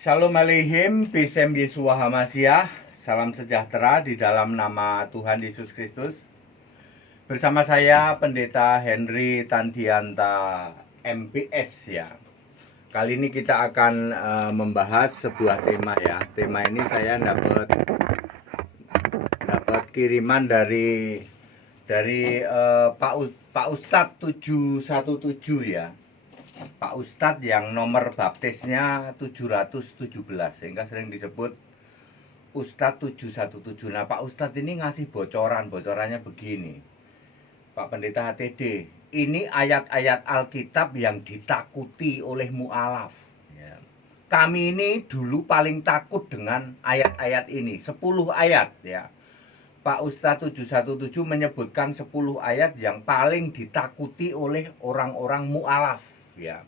Shalom Aleichem, Besem Yeshua HaMashiach. Salam sejahtera di dalam nama Tuhan Yesus Kristus. Bersama saya Pendeta Henry Tandianta MPS ya. Kali ini kita akan membahas sebuah tema ya. Tema ini saya dapat kiriman dari Pak Ustadz 717 ya. Pak Ustadz yang nomor baptisnya 717, sehingga sering disebut Ustadz 717. Nah, Pak Ustadz ini ngasih bocorannya begini. Pak Pendeta HTD, ini ayat-ayat Alkitab yang ditakuti oleh mu'alaf ya. Kami ini dulu paling takut dengan ayat-ayat ini, 10 ayat ya. Pak Ustadz 717 menyebutkan 10 ayat yang paling ditakuti oleh orang-orang mu'alaf ya.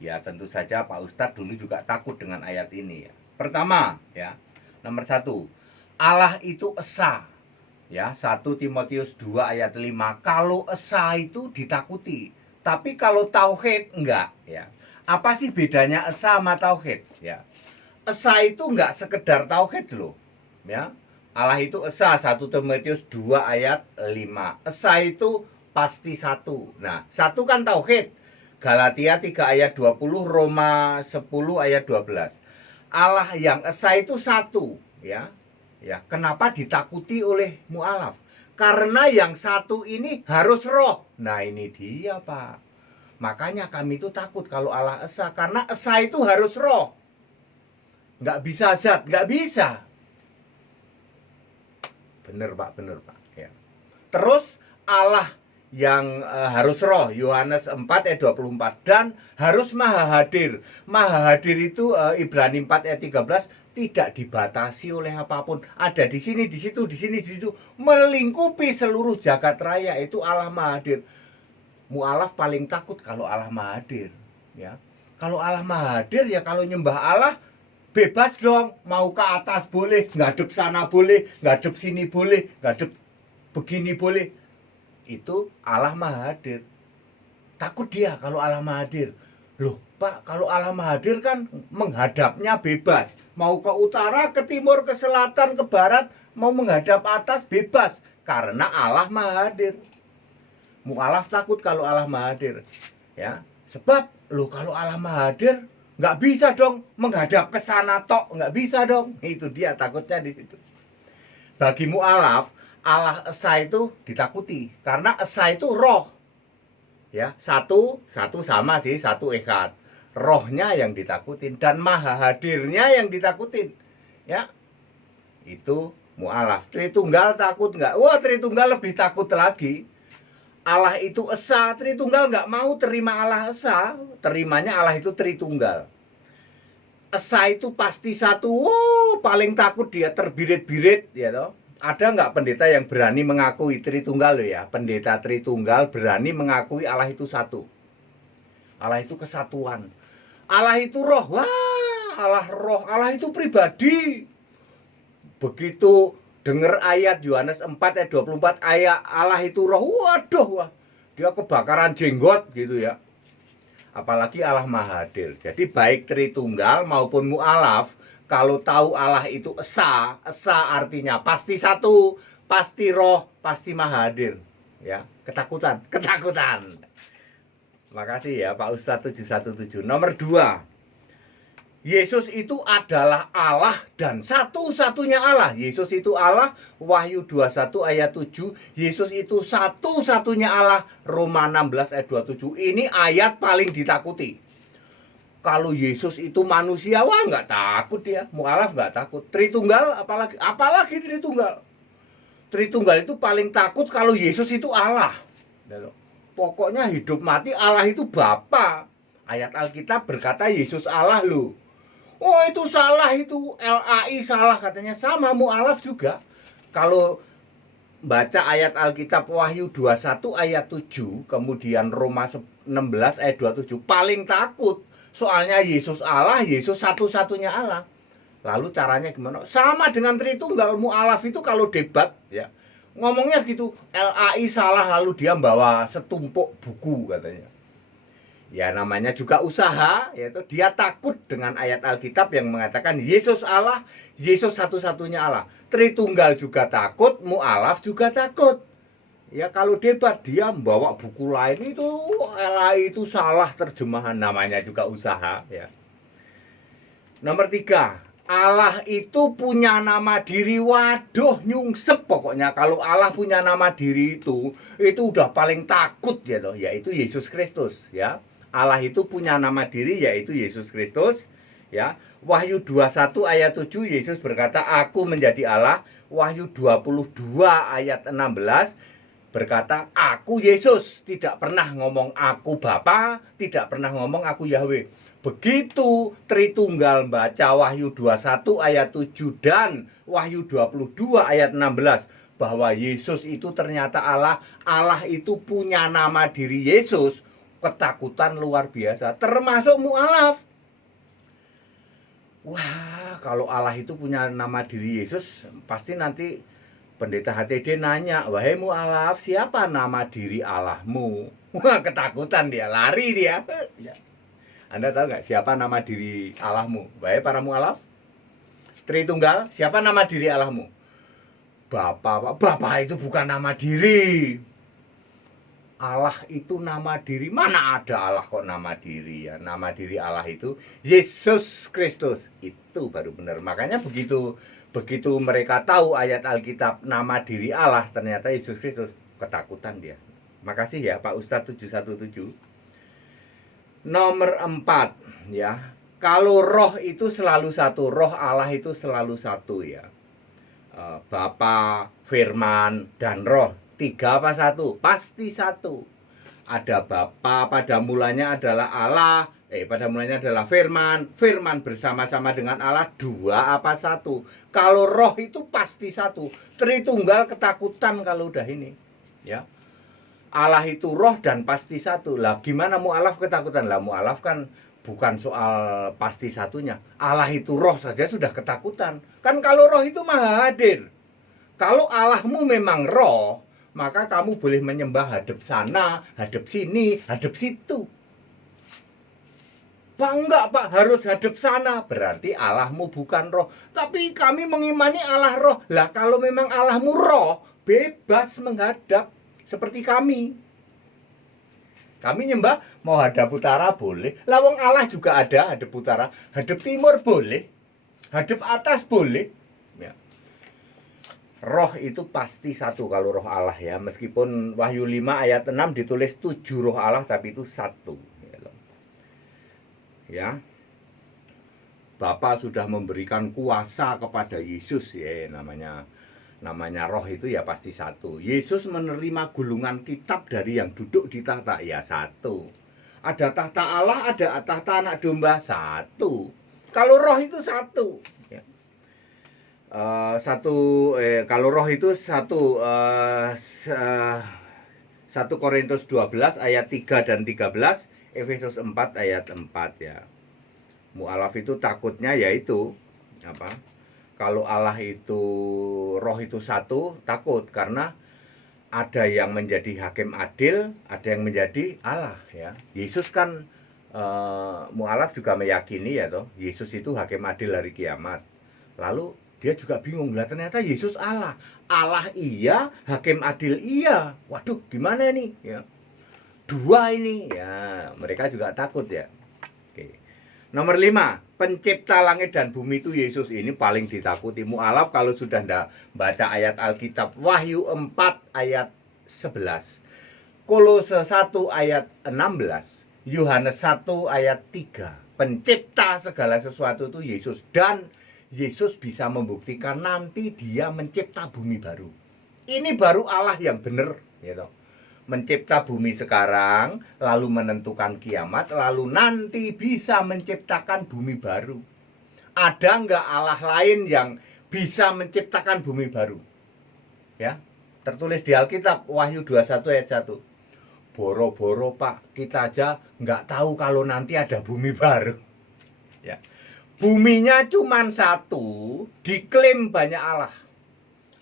Ya tentu saja Pak Ustadz dulu juga takut dengan ayat ini ya. Pertama ya, nomor 1, Allah itu esa ya. 1 Timotius 2 ayat 5. Kalau esa itu ditakuti, tapi kalau tauhid enggak ya. Apa sih bedanya esa sama tauhid ya? Esa itu enggak sekedar tauhid loh ya. Allah itu esa, 1 Timotius 2 ayat 5. Esa itu pasti satu. Nah, satu kan tauhid. Galatia 3 ayat 20, Roma 10 ayat 12. Allah yang esa itu satu ya. Ya, kenapa ditakuti oleh mu'alaf? Karena yang satu ini harus roh. Nah, ini dia, Pak. Makanya kami itu takut kalau Allah esa, karena esa itu harus roh. Nggak bisa zat, nggak bisa. Bener Pak ya. Terus Allah yang harus roh, Yohanes 4 ayat 24, dan harus maha hadir. Maha hadir itu Ibrani 4 ayat 13, tidak dibatasi oleh apapun. Ada di sini, di situ, di sini, di situ, melingkupi seluruh jagat raya. Itu Allah maha hadir. Mu'alaf paling takut kalau Allah maha hadir ya. Kalau Allah maha hadir ya, kalau nyembah Allah bebas dong, mau ke atas boleh, ngadep sana boleh, ngadep sini boleh, ngadep begini boleh. Itu Allah maha hadir. Takut dia kalau Allah maha hadir. Loh Pak, kalau Allah maha hadir kan menghadapnya bebas. Mau ke utara, ke timur, ke selatan, ke barat, mau menghadap atas bebas. Karena Allah maha hadir. Mu'alaf takut kalau Allah maha hadir ya. Sebab loh, kalau Allah maha hadir nggak bisa dong menghadap ke sana tok, nggak bisa dong. Itu dia takutnya di situ. Bagi mu'alaf, Allah esa itu ditakuti karena esa itu roh ya. Satu sama sih, satu echad. Rohnya yang ditakutin dan maha hadirnya yang ditakutin ya. Itu mu'alaf. Tritunggal takut nggak? Wah, Tritunggal lebih takut lagi. Allah itu esa, Tritunggal nggak mau terima Allah esa, terimanya Allah itu Tritunggal. Esa itu pasti satu, paling takut dia, terbirit-birit ya toh. Ada nggak pendeta yang berani mengakui Tritunggal loh ya? Pendeta Tritunggal berani mengakui Allah itu satu. Allah itu kesatuan. Allah itu roh. Wah, Allah roh. Allah itu pribadi. Begitu dengar ayat Yohanes 4 ayat 24, ayat Allah itu roh. Waduh, wah. Dia kebakaran jenggot gitu ya. Apalagi Allah maha hadir. Jadi baik Tritunggal maupun mu'alaf, kalau tahu Allah itu esa artinya pasti satu, pasti roh, pasti maha hadir ya. Ketakutan. Makasih ya Pak Ustadz 717. Nomor 2, Yesus itu adalah Allah dan satu-satunya Allah. Yesus itu Allah, Wahyu 21 ayat 7. Yesus itu satu-satunya Allah, Roma 16 ayat 27. Ini ayat paling ditakuti. Kalau Yesus itu manusia, wah nggak takut dia. Mu'alaf nggak takut. Tritunggal apalagi Tritunggal. Tritunggal itu paling takut kalau Yesus itu Allah. Pokoknya hidup mati Allah itu Bapa. Ayat Alkitab berkata Yesus Allah loh. Oh itu salah, itu LAI salah katanya. Sama mu'alaf juga. Kalau baca ayat Alkitab Wahyu 21 ayat 7, kemudian Roma 16 ayat 27, paling takut. Soalnya Yesus Allah, Yesus satu-satunya Allah. Lalu caranya gimana? Sama dengan Tritunggal. Mu'alaf itu kalau debat ya, ngomongnya gitu, LAI salah, lalu dia bawa setumpuk buku katanya. Ya namanya juga usaha, yaitu dia takut dengan ayat Alkitab yang mengatakan Yesus Allah, Yesus satu-satunya Allah. Tritunggal juga takut, mu'alaf juga takut. Ya kalau debat dia membawa buku lain itu, Allah itu salah terjemahan, namanya juga usaha ya. Nomor 3, Allah itu punya nama diri. Waduh, nyungsep pokoknya kalau Allah punya nama diri itu udah paling takut ya loh, yaitu Yesus Kristus ya. Allah itu punya nama diri yaitu Yesus Kristus ya. Wahyu 21 ayat 7 Yesus berkata, "Aku menjadi Allah." Wahyu 22 ayat 16 berkata, "Aku Yesus." Tidak pernah ngomong aku Bapa, tidak pernah ngomong aku Yahweh. Begitu Tritunggal baca Wahyu 21 ayat 7 dan Wahyu 22 ayat 16 bahwa Yesus itu ternyata Allah, Allah itu punya nama diri Yesus, ketakutan luar biasa, termasuk mu'alaf. Wah, kalau Allah itu punya nama diri Yesus, pasti nanti pendeta HTD nanya, "Wahai mu'alaf, siapa nama diri Allahmu?" Wah, ketakutan dia, lari dia. Anda tahu nggak siapa nama diri Allahmu? Wahai para mu'alaf, Tritunggal, siapa nama diri Allahmu? Bapa. Bapa itu bukan nama diri. Allah itu nama diri. Mana ada Allah kok nama diri ya? Nama diri Allah itu Yesus Kristus. Itu baru benar. Makanya begitu mereka tahu ayat Alkitab nama diri Allah ternyata Yesus Kristus, ketakutan dia. Makasih ya Pak Ustadz 717. Nomor 4 ya. Kalau roh itu selalu satu, roh Allah itu selalu satu ya. Bapa, firman, dan roh. 3 apa 1? Pasti 1. Ada Bapa, pada mulanya adalah Allah, pada mulanya adalah firman, firman bersama-sama dengan Allah. 2 apa 1? Kalau roh itu pasti 1. Tritunggal ketakutan kalau udah ini ya. Allah itu roh dan pasti 1. Lah gimana mu'alaf ketakutan? Lah mu'alaf kan bukan soal pasti satunya. Allah itu roh saja sudah ketakutan. Kan kalau roh itu maha hadir. Kalau Allahmu memang roh, maka kamu boleh menyembah hadap sana, hadap sini, hadap situ. Pak, enggak Pak, harus hadap sana. Berarti Allahmu bukan roh. Tapi kami mengimani Allah roh. Lah kalau memang Allahmu roh, bebas menghadap seperti kami. Kami nyembah mau hadap utara boleh. Lawang Allah juga ada hadap utara, hadap timur boleh, hadap atas boleh. Ya. Roh itu pasti 1 kalau roh Allah ya. Meskipun Wahyu 5 ayat 6 ditulis 7 roh Allah, tapi itu 1. Ya. Bapa sudah memberikan kuasa kepada Yesus ya, namanya roh itu ya pasti 1. Yesus menerima gulungan kitab dari yang duduk di tahta ya 1. Ada tahta Allah, ada tahta anak domba 1. Kalau roh itu 1 ya. Kalau roh itu 1 1 Korintus 12 ayat 3 dan 13, Efesus 4 ayat 4 ya. Mu'alaf itu takutnya yaitu apa? Kalau Allah itu roh itu 1, takut karena ada yang menjadi hakim adil, ada yang menjadi Allah ya. Yesus kan mu'alaf juga meyakini ya toh, Yesus itu hakim adil hari kiamat. Lalu dia juga bingung, lah ternyata Yesus Allah. Allah iya, hakim adil iya. Waduh, gimana nih ya? 2 ini ya, mereka juga takut ya. Oke. Nomor 5, pencipta langit dan bumi itu Yesus. Ini paling ditakuti mu'alaf kalau sudah ndak baca ayat Alkitab. Wahyu 4 ayat 11, Kolose 1 ayat 16, Yohanes 1 ayat 3. Pencipta segala sesuatu itu Yesus. Dan Yesus bisa membuktikan nanti dia mencipta bumi baru. Ini baru Allah yang benar gitu. Mencipta bumi sekarang, lalu menentukan kiamat, lalu nanti bisa menciptakan bumi baru. Ada nggak Allah lain yang bisa menciptakan bumi baru? Ya, tertulis di Alkitab Wahyu 21 ayat 1. Boro-boro Pak, kita aja nggak tahu kalau nanti ada bumi baru. Ya, buminya cuma 1, diklaim banyak Allah.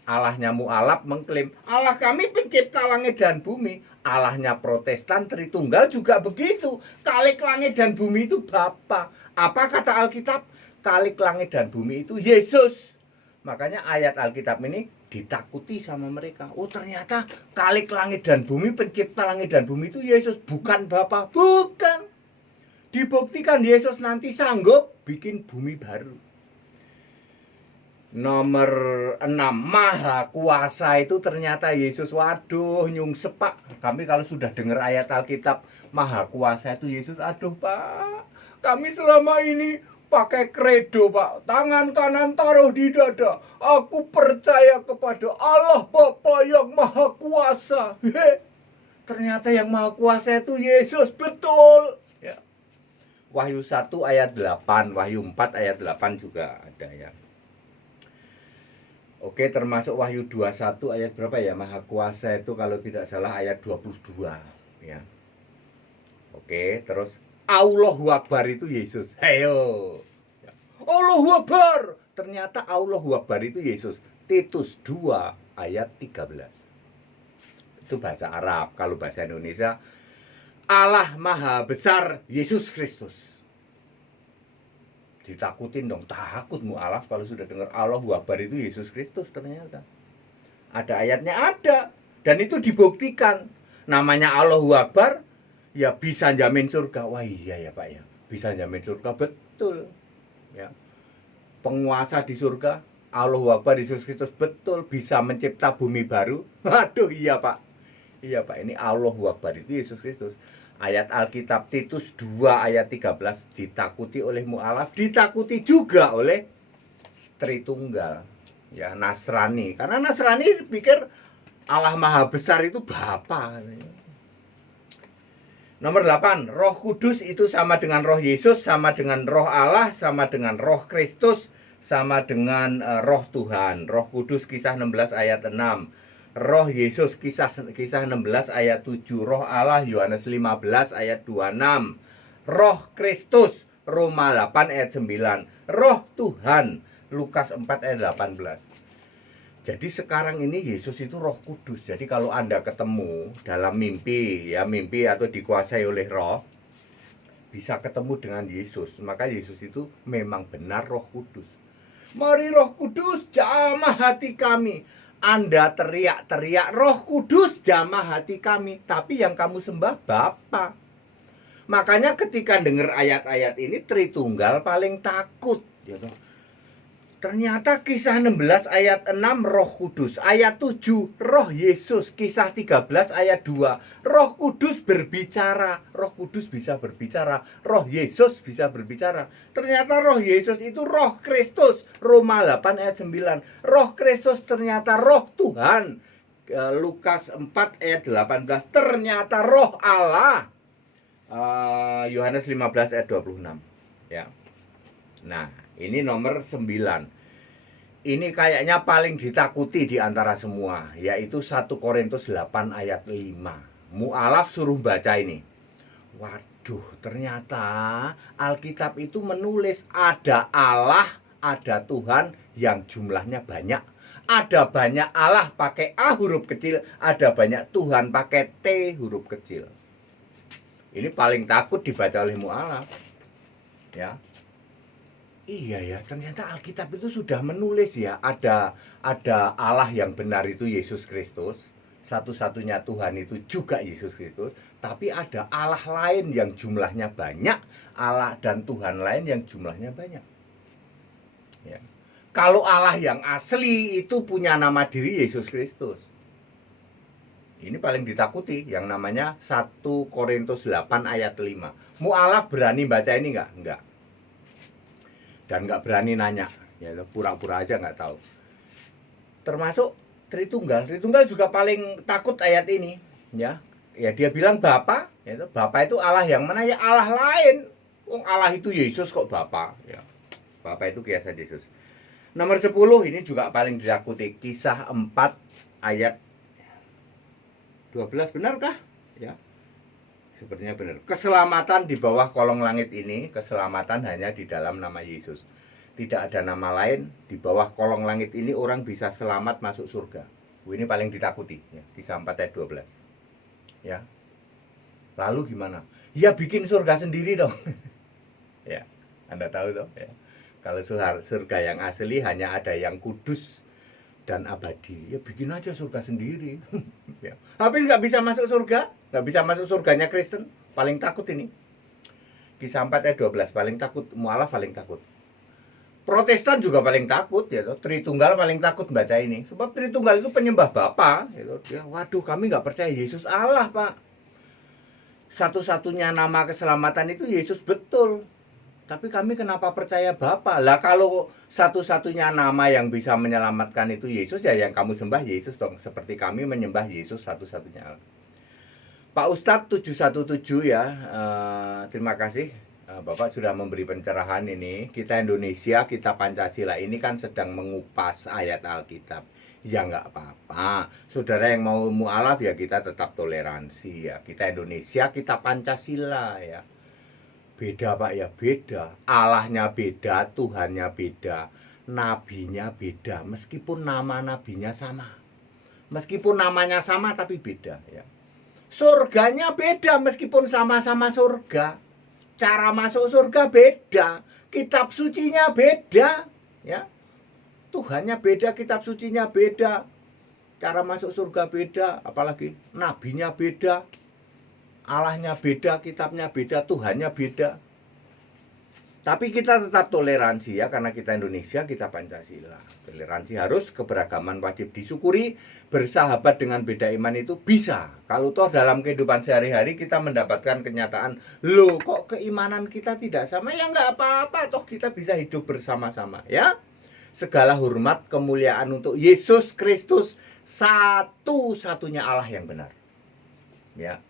Allahnya mu'alaf mengklaim, Allah kami pencipta langit dan bumi. Allahnya Protestan Tritunggal juga begitu. Khalik langit dan bumi itu Bapa. Apa kata Alkitab? Khalik langit dan bumi itu Yesus. Makanya ayat Alkitab ini ditakuti sama mereka. Oh, ternyata khalik langit dan bumi, pencipta langit dan bumi itu Yesus, bukan Bapa. Bukan. Dibuktikan Yesus nanti sanggup bikin bumi baru. Nomor 6, Maha Kuasa itu ternyata Yesus. Waduh, nyungsep Pak. Kami kalau sudah dengar ayat Alkitab Maha Kuasa itu Yesus, aduh Pak, kami selama ini pakai kredo Pak, tangan kanan taruh di dada, aku percaya kepada Allah Bapa yang Maha Kuasa. Ternyata yang Maha Kuasa itu Yesus, betul ya. Wahyu 1 ayat 8, Wahyu 4 ayat 8 juga ada ya. Oke, termasuk Wahyu 21 ayat berapa ya? Maha Kuasa itu kalau tidak salah ayat 22 ya. Oke, terus Allahu Akbar itu Yesus. Heyo. Allahu Akbar. Ternyata Allahu Akbar itu Yesus. Titus 2 ayat 13. Itu bahasa Arab. Kalau bahasa Indonesia, Allah Maha Besar Yesus Kristus. Ditakutin dong, takut mu'alaf kalau sudah dengar Allahu Akbar itu Yesus Kristus. Ternyata ada ayatnya, ada, dan itu dibuktikan. Namanya Allahu Akbar ya bisa jamin surga. Wah iya ya Pak ya, bisa jamin surga, betul ya. Penguasa di surga Allahu Akbar Yesus Kristus, betul. Bisa mencipta bumi baru. Waduh iya Pak, iya Pak, ini Allahu Akbar itu Yesus Kristus. Ayat Alkitab Titus 2 ayat 13, ditakuti oleh mu'alaf, ditakuti juga oleh Tritunggal ya, Nasrani. Karena Nasrani pikir Allah Maha Besar itu Bapa. Nomor 8, Roh Kudus itu sama dengan Roh Yesus, sama dengan Roh Allah, sama dengan Roh Kristus, sama dengan Roh Tuhan. Roh Kudus Kisah 16 ayat 6, Roh Yesus kisah 16 ayat 7, Roh Allah Yohanes 15 ayat 26, Roh Kristus Roma 8 ayat 9, Roh Tuhan Lukas 4 ayat 18. Jadi sekarang ini Yesus itu Roh Kudus. Jadi kalau Anda ketemu dalam mimpi ya, mimpi atau dikuasai oleh roh, bisa ketemu dengan Yesus. Maka Yesus itu memang benar Roh Kudus. Mari Roh Kudus jamah hati kami. Anda teriak-teriak, Roh Kudus jamah hati kami, tapi yang kamu sembah Bapa. Makanya ketika dengar ayat-ayat ini, Tritunggal paling takut ya. Ternyata Kisah 16 ayat 6 Roh Kudus, ayat 7 Roh Yesus, Kisah 13 ayat 2 Roh Kudus berbicara. Roh Kudus bisa berbicara, Roh Yesus bisa berbicara. Ternyata Roh Yesus itu Roh Kristus, Roma 8 ayat 9. Roh Kristus ternyata Roh Tuhan, Lukas 4 ayat 18. Ternyata Roh Allah, Yohanes 15 ayat 26 ya. Nah, ini nomor 9. Ini kayaknya paling ditakuti di antara semua, yaitu 1 Korintus 8 ayat 5. Mu'alaf suruh baca ini. Waduh, ternyata Alkitab itu menulis ada Allah, ada Tuhan yang jumlahnya banyak. Ada banyak Allah pakai A huruf kecil, ada banyak Tuhan pakai T huruf kecil. Ini paling takut dibaca oleh mu'alaf. Ya. Iya ya, ternyata Alkitab itu sudah menulis ya, ada Allah yang benar itu Yesus Kristus, satu-satunya Tuhan itu juga Yesus Kristus, tapi ada Allah lain yang jumlahnya banyak, Allah dan Tuhan lain yang jumlahnya banyak. Ya. Kalau Allah yang asli itu punya nama diri Yesus Kristus. Ini paling ditakuti, yang namanya 1 Korintus 8 ayat 5. Mu'alaf berani baca ini enggak? Enggak. Dan nggak berani nanya, ya pura-pura aja nggak tahu. Termasuk Tritunggal juga paling takut ayat ini, ya. Ya dia bilang Bapa, ya, Bapa itu Allah yang mana ya? Allah lain. Allah itu Yesus kok Bapa, ya. Bapa itu kiasan Yesus. Nomor 10 ini juga paling ditakuti, Kisah 4 ayat 12, benarkah? Ya. Sepertinya benar. Keselamatan di bawah kolong langit ini, keselamatan hanya di dalam nama Yesus. Tidak ada nama lain. Di bawah kolong langit ini orang bisa selamat masuk surga. Ini paling ditakuti ya, Kisah 4 ayat 12. Ya. Lalu gimana? Ya bikin surga sendiri dong. Ya, Anda tahu toh ya. Kalau surga yang asli hanya ada yang kudus dan abadi, ya bikin aja surga sendiri. Ya. Habis nggak bisa masuk surga, nggak bisa masuk surganya Kristen, paling takut ini. Kisah 4 ayat 12, paling takut, mualaf paling takut. Protestan juga paling takut ya, Tritunggal paling takut baca ini. Sebab Tritunggal itu penyembah Bapa, ya, waduh kami nggak percaya Yesus Allah, Pak. Satu-satunya nama keselamatan itu Yesus, betul. Tapi kami kenapa percaya Bapa? Lah kalau satu-satunya nama yang bisa menyelamatkan itu Yesus, ya yang kamu sembah Yesus dong. Seperti kami menyembah Yesus satu-satunya. Pak Ustadz 717 ya, terima kasih. Bapak sudah memberi pencerahan ini. Kita Indonesia, kita Pancasila ini kan sedang mengupas ayat Alkitab. Ya nggak apa-apa. Saudara yang mau mualaf ya kita tetap toleransi ya. Kita Indonesia, kita Pancasila ya. Beda Pak ya, beda. Allahnya beda, Tuhannya beda, nabinya beda. Meskipun nama nabinya sama. Meskipun namanya sama tapi beda ya. Surganya beda meskipun sama-sama surga. Cara masuk surga beda, kitab sucinya beda, ya. Tuhannya beda, kitab sucinya beda, cara masuk surga beda, apalagi nabinya beda, Allahnya beda, kitabnya beda, Tuhannya beda. Tapi kita tetap toleransi ya, karena kita Indonesia, kita Pancasila. Toleransi harus, keberagaman wajib disyukuri, bersahabat dengan beda iman itu bisa. Kalau toh dalam kehidupan sehari-hari kita mendapatkan kenyataan, loh kok keimanan kita tidak sama, ya nggak apa-apa, toh kita bisa hidup bersama-sama ya. Segala hormat, kemuliaan untuk Yesus Kristus, satu-satunya Allah yang benar. Ya,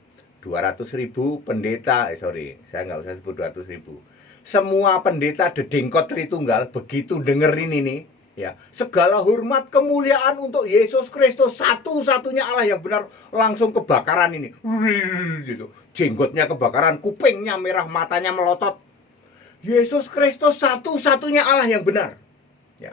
200.000 pendeta, saya nggak usah sebut 200.000. Semua pendeta dedengkot Tritunggal begitu dengerin ini ya, segala hormat kemuliaan untuk Yesus Kristus, satu-satunya Allah yang benar, langsung kebakaran ini gitu. Jenggotnya kebakaran, kupingnya merah, matanya melotot. Yesus Kristus satu-satunya Allah yang benar ya.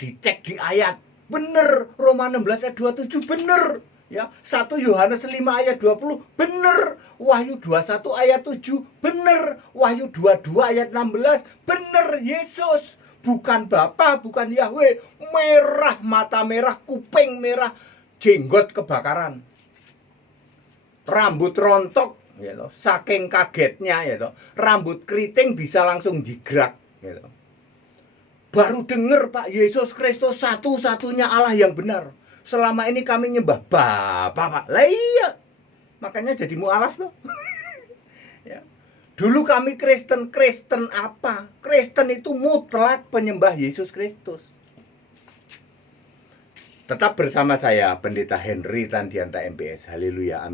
Dicek di ayat, bener. Roma 16 ayat 27 bener ya. 1 Yohanes 5 ayat 20 bener. Wahyu 21 ayat 7 bener. Wahyu 22 ayat 16 bener. Yesus bukan Bapa, bukan Yahweh. Merah, mata merah, kuping merah, jenggot kebakaran, rambut rontok ya toh, saking kagetnya ya toh. Rambut keriting bisa langsung jigrak ya toh. Baru denger Pak, Yesus Kristus satu-satunya Allah yang benar. Selama ini kami nyembah Bapa, Pak. Lah iya. Makanya jadi mualaf loh. Ya. Dulu kami Kristen. Kristen apa? Kristen itu mutlak penyembah Yesus Kristus. Tetap bersama saya, Pendeta Henry Tandianta MPS. Haleluya, amin.